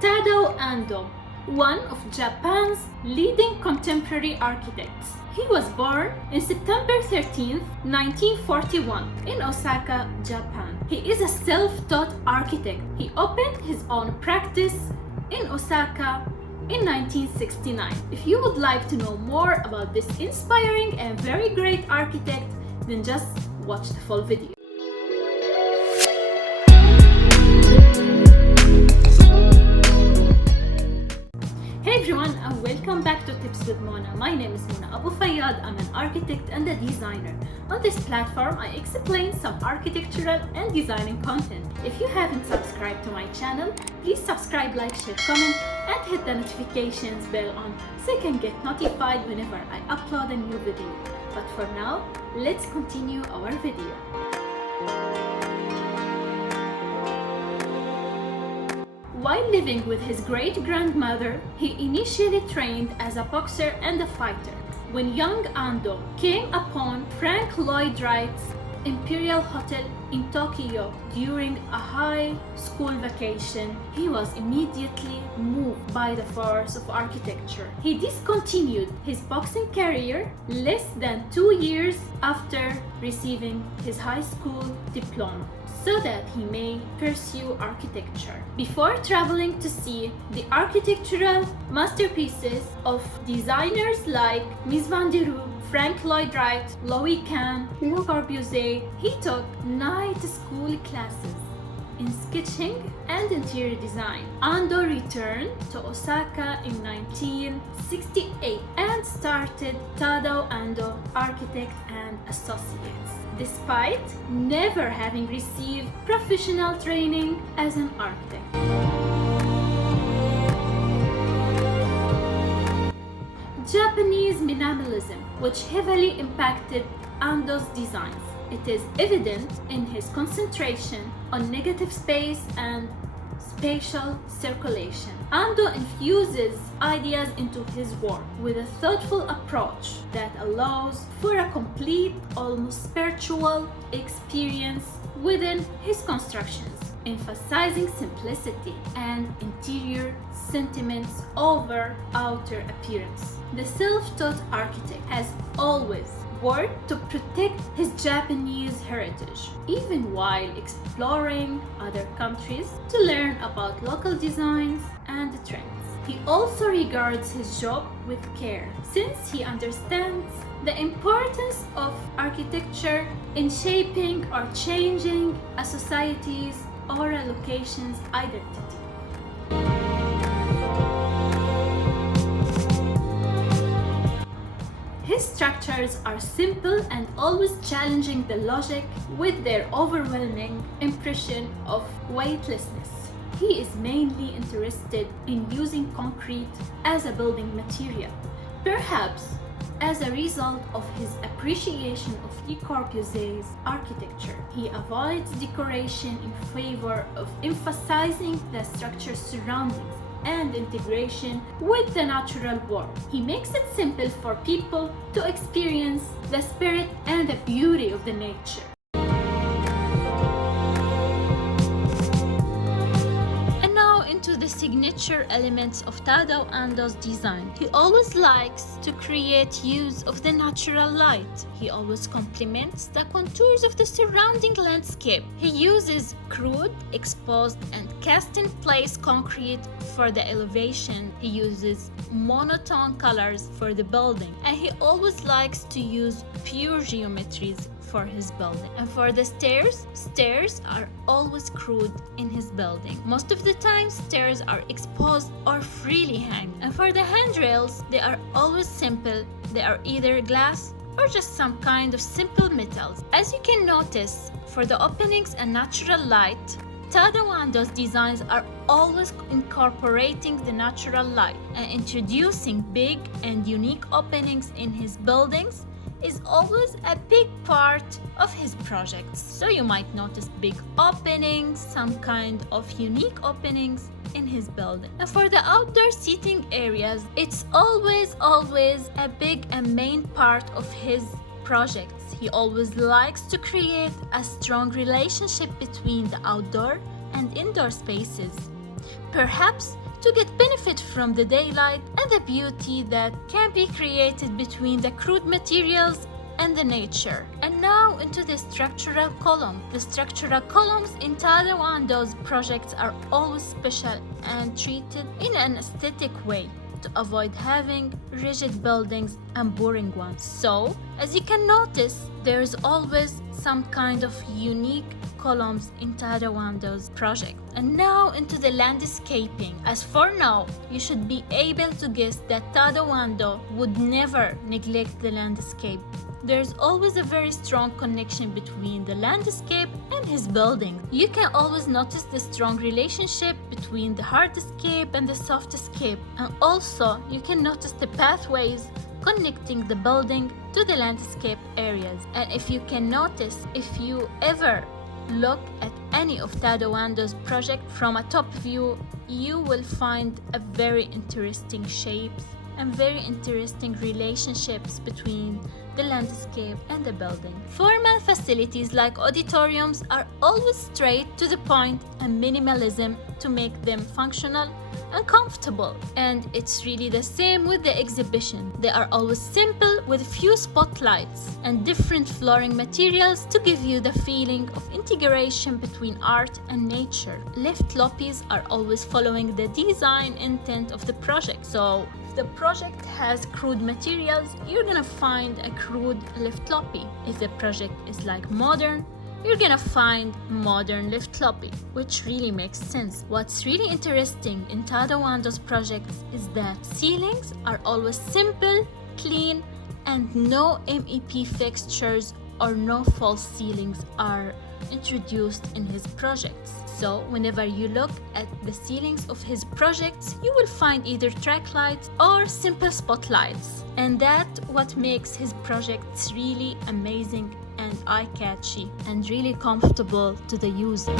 TADAO Ando, one of Japan's leading contemporary architects. He was born on September 13, 1941 in Osaka, Japan. He is a self-taught architect. He opened his own practice in Osaka in 1969. If you would like to know more about this inspiring and very great architect, then just watch the full video. Hey everyone, and welcome back to Tips with Mona. My name is Mona Abou Fayad. I'm an architect and a designer. On this platform, I explain some architectural and designing content. If you haven't subscribed to my channel, please subscribe, like, share, comment, and hit the notifications bell on so you can get notified whenever I upload a new video. But for now, let's continue our video. While living with his great-grandmother, he initially trained as a boxer and a fighter. When young Ando came upon Frank Lloyd Wright's Imperial Hotel in Tokyo during a high school vacation, he was immediately moved by the force of architecture. He discontinued his boxing career less than 2 years after receiving his high school diploma, so that he may pursue architecture. Before traveling to see the architectural masterpieces of designers like Mies van der Rohe, Frank Lloyd Wright, Louis Kahn, Le Corbusier, he took night school classes in sketching and interior design. Ando returned to Osaka in 1968 and started TADAO Ando Architect and Associates, despite never having received professional training as an architect. Japanese minimalism, which heavily impacted Ando's designs. It is evident in his concentration on negative space and spatial circulation. Ando infuses ideas into his work with a thoughtful approach that allows for a complete, almost spiritual experience within his constructions, emphasizing simplicity and interior sentiments over outer appearance. The self-taught architect has always worked to protect his Japanese heritage, even while exploring other countries to learn about local designs and trends. He also regards his job with care, since he understands the importance of architecture in shaping or changing a society's or a location's identity. His structures are simple and always challenging the logic with their overwhelming impression of weightlessness. He is mainly interested in using concrete as a building material, perhaps as a result of his appreciation of Le Corbusier's architecture. He avoids decoration in favor of emphasizing the structure's surroundings and integration with the natural world. He makes it simple for people to experience the spirit and the beauty of the nature. And now into the signature elements of TADAO Ando's design. He always likes to create use of the natural light. He always complements the contours of the surrounding landscape. He uses crude, exposed, and cast-in-place concrete for the elevation. He uses monotone colors for the building, and he always likes to use pure geometries for his building. And for the stairs are always crude in his building. Most of the time, stairs are exposed or freely hang. And for the handrails, they are always simple. They are either glass or just some kind of simple metals. As you can notice, for the openings and natural light, TADAO Ando's designs are always incorporating the natural light, and introducing big and unique openings in his buildings is always a big part of his projects. So you might notice big openings, some kind of unique openings in his building. And for the outdoor seating areas, it's always a big and main part of his projects. He always likes to create a strong relationship between the outdoor and indoor spaces. Perhaps to get benefit from the daylight and the beauty that can be created between the crude materials and the nature. And now into the structural column. The structural columns in TADAO ANDO's projects are always special and treated in an aesthetic way to avoid having rigid buildings and boring ones. So, as you can notice, there's always some kind of unique columns in TADAO ANDO's project. And now into the landscaping. As for now, you should be able to guess that TADAO ANDO would never neglect the landscape. There's always a very strong connection between the landscape and his building. You can always notice the strong relationship between the hardscape and the softscape. And also, you can notice the pathways connecting the building to the landscape areas. And if you can notice, if you ever look at any of TADAO ANDO's project from a top view, you will find a very interesting shapes and very interesting relationships between the landscape and the building. Formal facilities like auditoriums are always straight to the point and minimalism to make them functional and comfortable. And it's really the same with the exhibition. They are always simple with few spotlights and different flooring materials to give you the feeling of integration between art and nature. Lift lobbies are always following the design intent of the project. So if the project has crude materials, you're gonna find a crude lift lobby. If the project is like modern, you're gonna find modern lift lobby, which really makes sense. What's really interesting in TADAO ANDO's projects is that ceilings are always simple, clean, and no MEP fixtures or no false ceilings are introduced in his projects. So whenever you look at the ceilings of his projects, you will find either track lights or simple spotlights. And that's what makes his projects really amazing and eye-catchy and really comfortable to the user.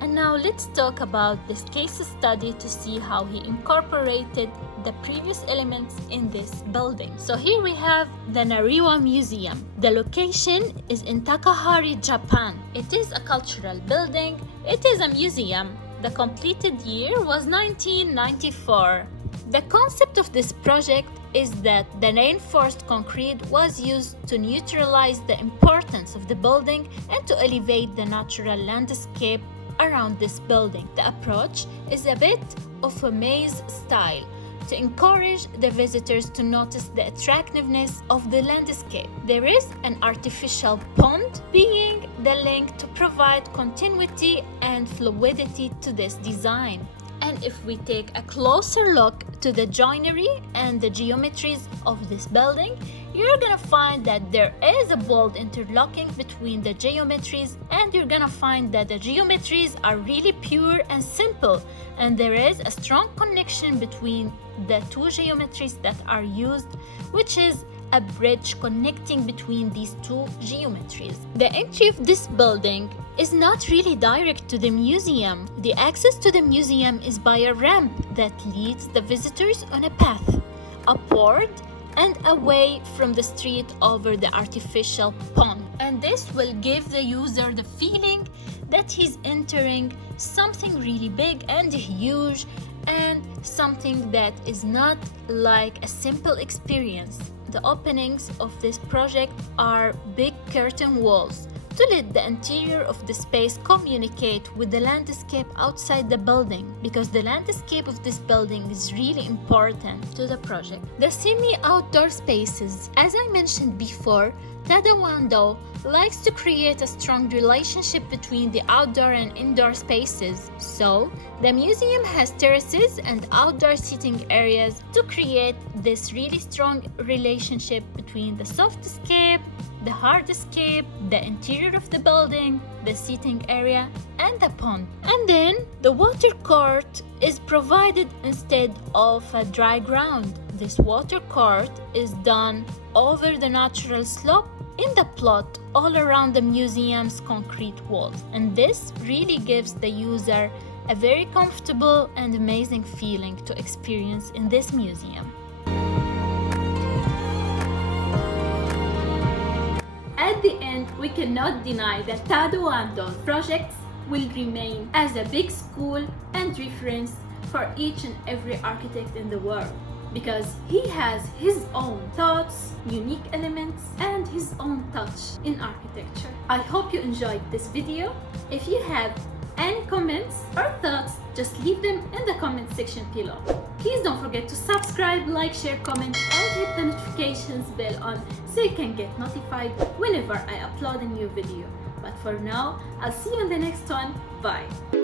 And now let's talk about this case study to see how he incorporated the previous elements in this building. So here we have the NARIWA Museum. The location is in Takahari, Japan. It is a cultural building. It is a museum. The completed year was 1994. The concept of this project is that the reinforced concrete was used to neutralize the importance of the building and to elevate the natural landscape around this building. The approach is a bit of a maze style to encourage the visitors to notice the attractiveness of the landscape. There is an artificial pond being the link to provide continuity and fluidity to this design. And if we take a closer look to the joinery and the geometries of this building, you're gonna find that there is a bold interlocking between the geometries, and you're gonna find that the geometries are really pure and simple, and there is a strong connection between the two geometries that are used, which is a bridge connecting between these two geometries. The entry of this building is not really direct to the museum. The access to the museum is by a ramp that leads the visitors on a path upward and away from the street over the artificial pond. And this will give the user the feeling that he's entering something really big and huge and something that is not like a simple experience. The openings of this project are big curtain walls to let the interior of the space communicate with the landscape outside the building, because the landscape of this building is really important to the project. The semi-outdoor spaces, as I mentioned before, TADAO ANDO likes to create a strong relationship between the outdoor and indoor spaces. So, the museum has terraces and outdoor seating areas to create this really strong relationship between the softscape, the hardscape, the interior of the building, the seating area, and the pond. And then, the water court is provided instead of a dry ground. This water court is done over the natural slope in the plot all around the museum's concrete walls. And this really gives the user a very comfortable and amazing feeling to experience in this museum. At the end, we cannot deny that TADAO ANDO's projects will remain as a big school and reference for each and every architect in the world, because he has his own thoughts, unique elements, and his own touch in architecture. I hope you enjoyed this video. If you have any comments or thoughts, just leave them in the comment section below. Please don't forget to subscribe, like, share, comment, and hit the notifications bell on so you can get notified whenever I upload a new video. But for now, I'll see you in the next one. Bye!